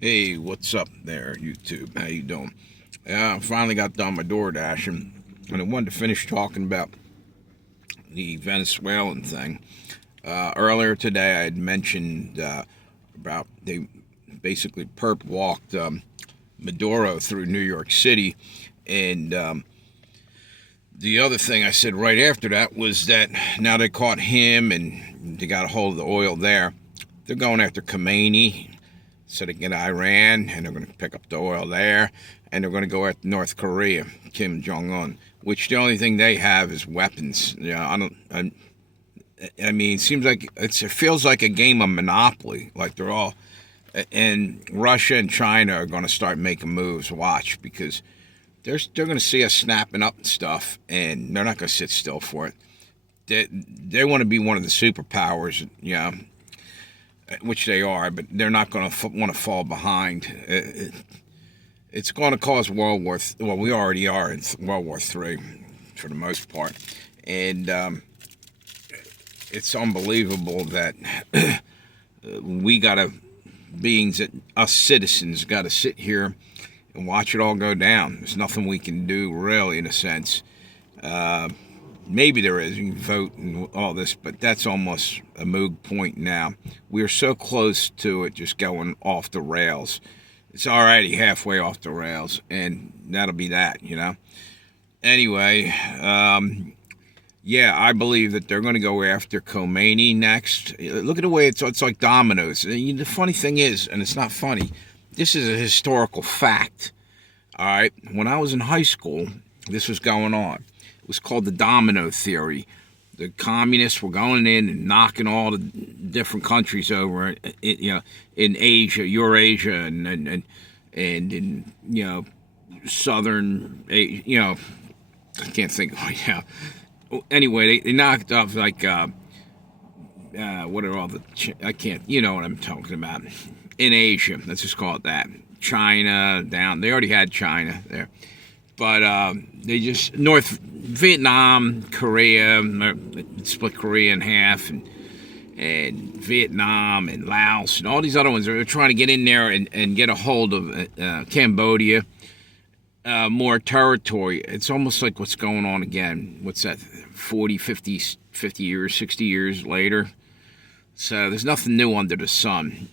Hey, what's up there, YouTube? How you doing? I finally got done my DoorDash, and I wanted to finish talking about the Venezuelan thing. Earlier today, I had mentioned about they basically perp walked Maduro through New York City, and the other thing I said right after that was that now they caught him and they got a hold of the oil there. They're going after Khomeini, so they get Iran, and they're going to pick up the oil there, and they're going to go at North Korea, Kim Jong which the only thing they have is weapons. I mean, it seems like it feels like a game of Monopoly. Like they're all, and Russia and China are going to start making moves. Watch, because they're going to see us snapping up and stuff, and they're not going to sit still for it. They want to be one of the superpowers, which they are, but they're not going to want to fall behind. It's going to cause World War. Well, we already are in World War III, for the most part, and it's unbelievable that we gotta us citizens got to sit here and watch it all go down. There's nothing we can do, really, in a sense. Maybe there is. You can vote and all this, but that's almost a moot point now. We're so close to it just going off the rails. It's already halfway off the rails, and that'll be that, Anyway, yeah, I believe that they're going to go after Khomeini next. Look at the way it's like dominoes. The funny thing is, and it's not funny, this is a historical fact. All right, when I was in high school, this was going on. It was called the domino theory. The communists were going in and knocking all the different countries over, in Asia, Eurasia, and in southern, I can't think right now. Anyway, they knocked off like what are all the I can't, you know what I'm talking about, in Asia. Let's just call it that. China down. They already had China there. But they just North Vietnam, Korea, split Korea in half, and Vietnam and Laos and all these other ones. They're trying to get in there and get a hold of Cambodia, more territory. It's almost like what's going on again. What's that? 40, 50 years, 60 years later. So there's nothing new under the sun.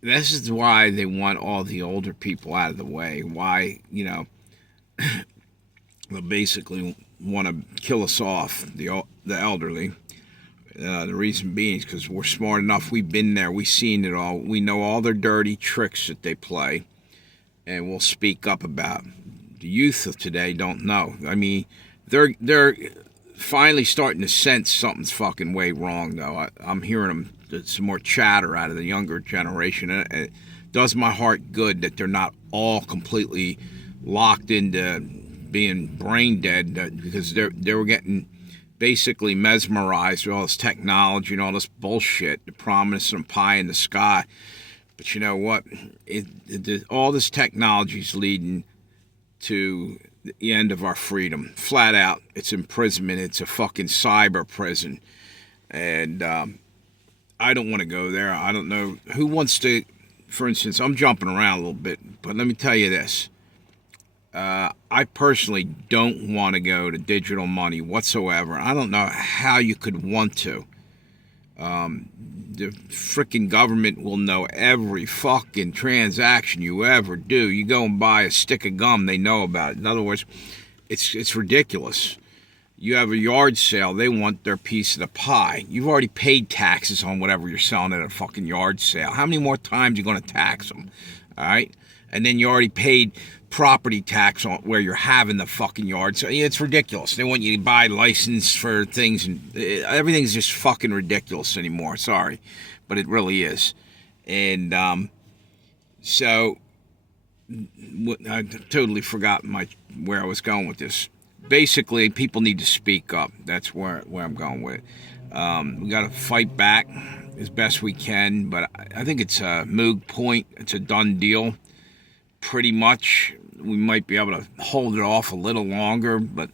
This is why they want all the older people out of the way. Why, they basically want to kill us off, the elderly. The reason being is because we're smart enough. We've been there. We've seen it all. We know all their dirty tricks that they play, and we'll speak up about. The youth of today don't know. I mean, they're finally starting to sense something's fucking way wrong, though. I'm hearing them. Some more chatter out of the younger generation. It does my heart good that they're not all completely locked into being brain dead, because they were getting basically mesmerized with all this technology and all this bullshit, the promise of pie in the sky. But you know what? All this technology is leading to the end of our freedom. Flat out, it's imprisonment. It's a fucking cyber prison. And I don't want to go there. I don't know who wants to. For instance, I'm jumping around a little bit, but let me tell you this. I personally don't want to go to digital money whatsoever. I don't know how you could want to. The freaking government will know every fucking transaction you ever do. You go and buy a stick of gum, they know about it. In other words, it's ridiculous. You have a yard sale, they want their piece of the pie. You've already paid taxes on whatever you're selling at a fucking yard sale. How many more times are you going to tax them? All right? And then you already paid property tax on where you're having the fucking yard. So it's ridiculous. They want you to buy license for things, and everything's just fucking ridiculous anymore. Sorry, but it really is. And so I totally forgot where I was going with this. Basically, people need to speak up. That's where I'm going with it. We got to fight back as best we can, but I think it's a moot point. It's a done deal. Pretty much, we might be able to hold it off a little longer, but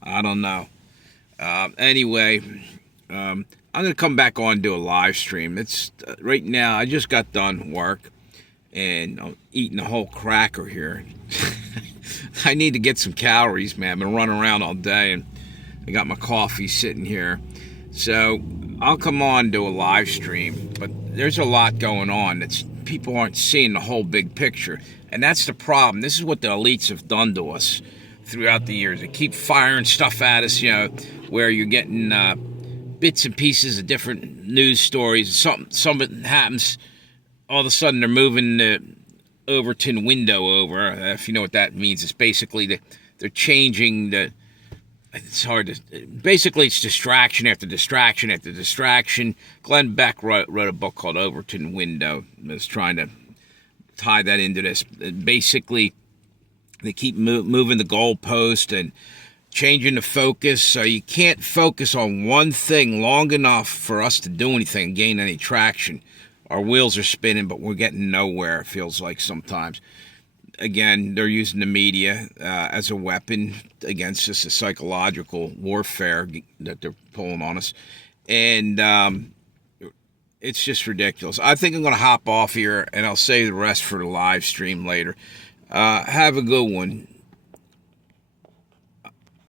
I don't know. Anyway, I'm gonna come back on and do a live stream. It's right now. I just got done work, and I'm eating a whole cracker here. I need to get some calories, man. I've been running around all day, and I got my coffee sitting here. So I'll come on and do a live stream. But there's a lot going on. That's people aren't seeing the whole big picture, and that's the problem. This is what the elites have done to us throughout the years. They keep firing stuff at us, where you're getting bits and pieces of different news stories. Something happens, all of a sudden they're moving the Overton window over. If you know what that means, it's basically they're changing the. It's hard to. Basically, it's distraction after distraction after distraction. Glenn Beck wrote a book called Overton Window. I was trying to tie that into this. Basically, they keep moving the goalpost and changing the focus, so you can't focus on one thing long enough for us to do anything and gain any traction. Our wheels are spinning, but we're getting nowhere, it feels like sometimes. Again, they're using the media as a weapon against us, a psychological warfare that they're pulling on us. And it's just ridiculous. I think I'm going to hop off here, and I'll save the rest for the live stream later. Have a good one.